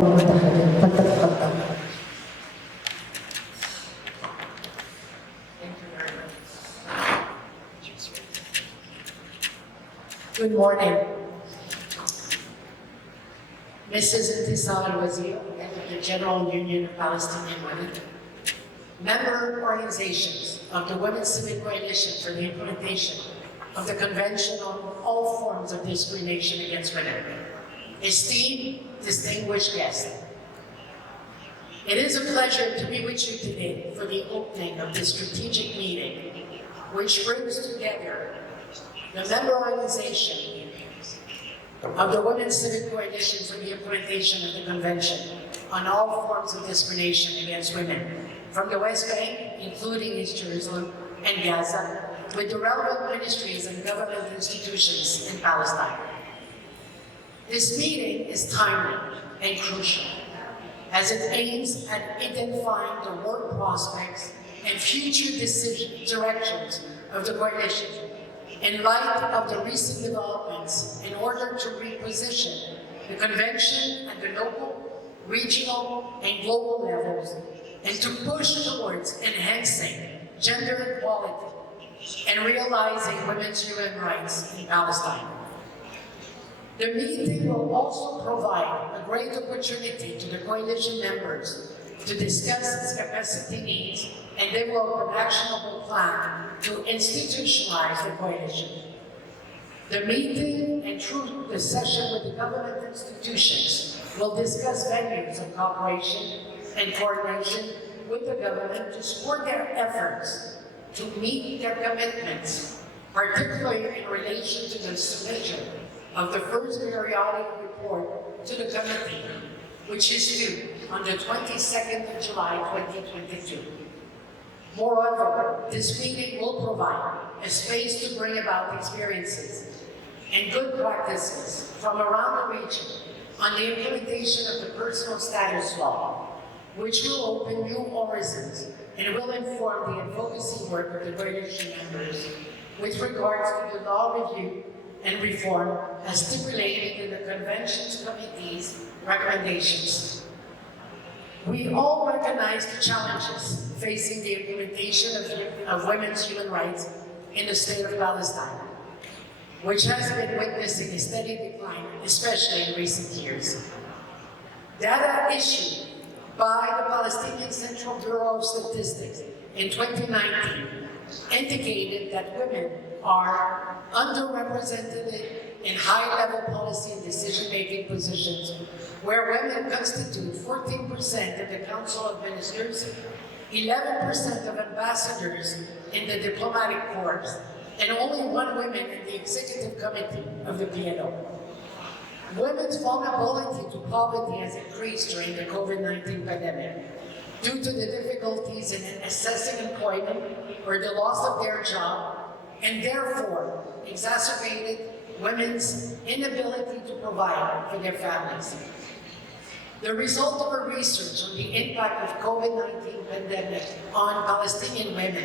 المتحدة فلتتفضل. Good morning. Mrs. Intisar al-Wazir, Head of the General Union of Palestinian Women, member organizations of the Women's Civic Coalition for the implementation of the Convention on all forms of discrimination against women, esteemed, distinguished guests. It is a pleasure to be with you today for the opening of this strategic meeting, which brings together the member organization of the Women's Civic Coalition for the implementation of the Convention on all forms of discrimination against women, from the West Bank, including East Jerusalem and Gaza, with the relevant ministries and government institutions in Palestine. This meeting is timely and crucial, as it aims at identifying the work prospects and future directions of the coalition in light of the recent developments in order to reposition the convention at the local, regional, and global levels, and to push towards enhancing gender equality and realizing women's human rights in Palestine. The meeting will also provide a great opportunity to the coalition members to discuss its capacity needs and develop an actionable plan to institutionalize the coalition. The meeting and through the session with the government institutions will discuss venues of cooperation and coordination with the government to support their efforts to meet their commitments, particularly in relation to the submission of the first periodic report to the committee, which is due on the 22nd of July 2022. Moreover, this meeting will provide a space to bring about experiences and good practices from around the region on the implementation of the personal status law, which will open new horizons and will inform the advocacy work of the coalition members with regards to the law review and reform as stipulated in the Convention's Committee's recommendations. We all recognize the challenges facing the implementation of women's human rights in the state of Palestine, which has been witnessing a steady decline, especially in recent years. Data issued by the Palestinian Central Bureau of Statistics in 2019 indicated that women are underrepresented in high-level policy and decision-making positions, where women constitute 14% of the Council of Ministers, 11% of ambassadors in the diplomatic corps, and only 1 woman in the executive committee of the PLO. Women's vulnerability to poverty has increased during the COVID-19 pandemic due to the difficulties in accessing employment or the loss of their job, and therefore exacerbated women's inability to provide for their families. The result of a research on the impact of COVID-19 pandemic on Palestinian women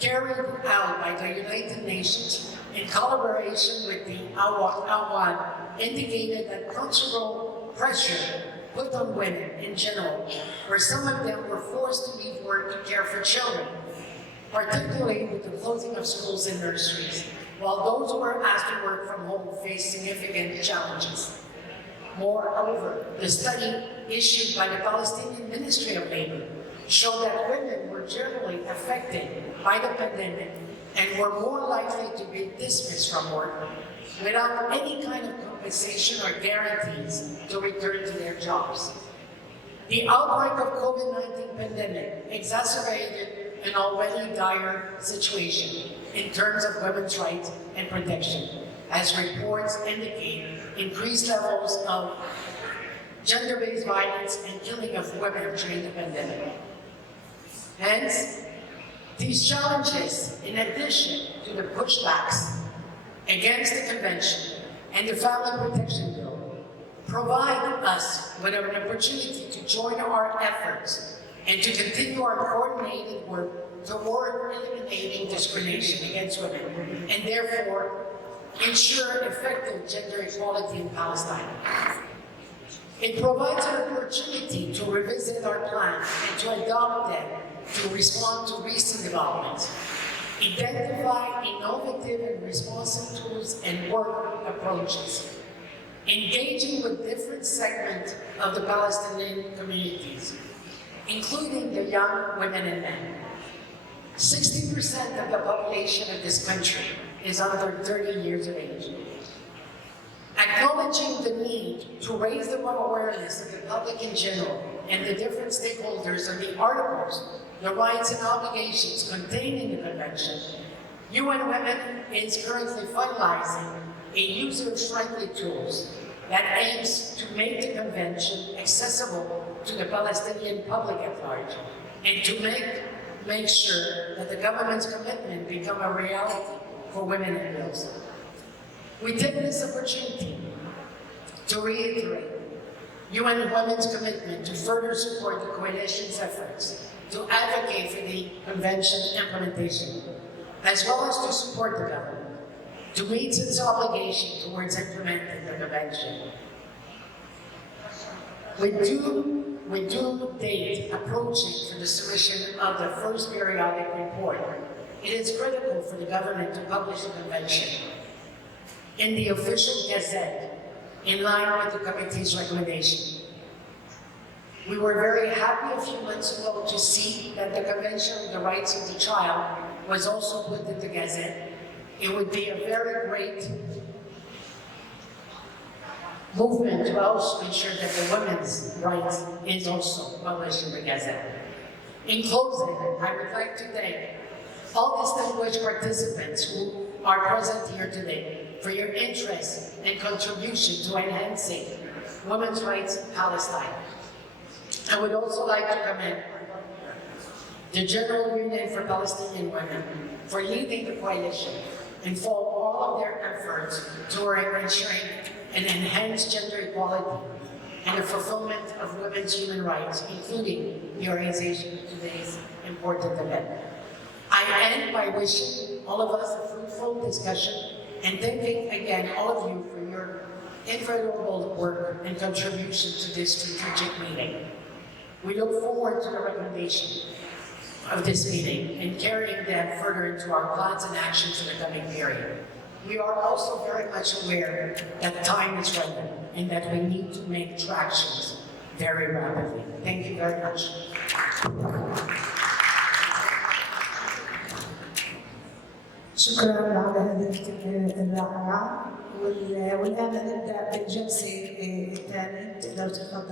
carried out by the United Nations in collaboration with the Awad indicated that considerable pressure put on women in general, where some of them were forced to leave work to care for children, particularly with the closing of schools and nurseries, while those who were asked to work from home faced significant challenges. Moreover, the study issued by the Palestinian Ministry of Labor showed that women were generally affected by the pandemic and were more likely to be dismissed from work without any kind of compensation or guarantees to return to their jobs. The outbreak of COVID-19 pandemic exacerbated an already dire situation in terms of women's rights and protection, as reports indicate increased levels of gender-based violence and killing of women during the pandemic. Hence, these challenges, in addition to the pushbacks against the Convention and the Family Protection Bill, provide us with an opportunity to join our efforts and to continue our coordinated work toward eliminating discrimination against women, and therefore ensure effective gender equality in Palestine. It provides an opportunity to revisit our plans and to adopt them to respond to recent developments, identify innovative and responsive tools and work approaches, engaging with different segments of the Palestinian communities, including the young women and men. 60% of the population of this country is under 30 years of age. Acknowledging the need to raise the awareness of the public in general and the different stakeholders of the articles, the rights and obligations contained in the Convention, UN Women is currently finalizing a user-friendly tools that aims to make the Convention accessible to the Palestinian public at large and to make sure that the government's commitment become a reality for women and girls. We take this opportunity to reiterate UN Women's commitment to further support the Coalition's efforts to advocate for the Convention implementation, as well as to support the government to meet its obligation towards implementing the Convention. With due date approaching for the submission of the first periodic report, it is critical for the government to publish the Convention in the official Gazette in line with the Committee's recommendation. We were very happy a few months ago to see that the Convention on the Rights of the Child was also put in the Gazette. It would be a very great movement to also ensure that the women's rights is also published in the Gazette. In closing, I would like to thank all distinguished participants who are present here today for your interest and contribution to enhancing women's rights in Palestine. I would also like to commend the General Union for Palestinian Women for leading the coalition and for all of their efforts toward ensuring an enhanced gender equality and the fulfillment of women's human rights, including the organization of today's important event. I end by wishing all of us a fruitful discussion and thanking again all of you for your invaluable work and contribution to this strategic meeting. We look forward to the recommendation of this meeting and carrying them further into our plans and actions in the coming period. We are also very much aware that time is running and that we need to make tractions very rapidly. Thank you very much. شكرا على هذه الكلمة الرائعة، والآن نبدأ بالجلسة الثانية. تقدروا تفضلوا.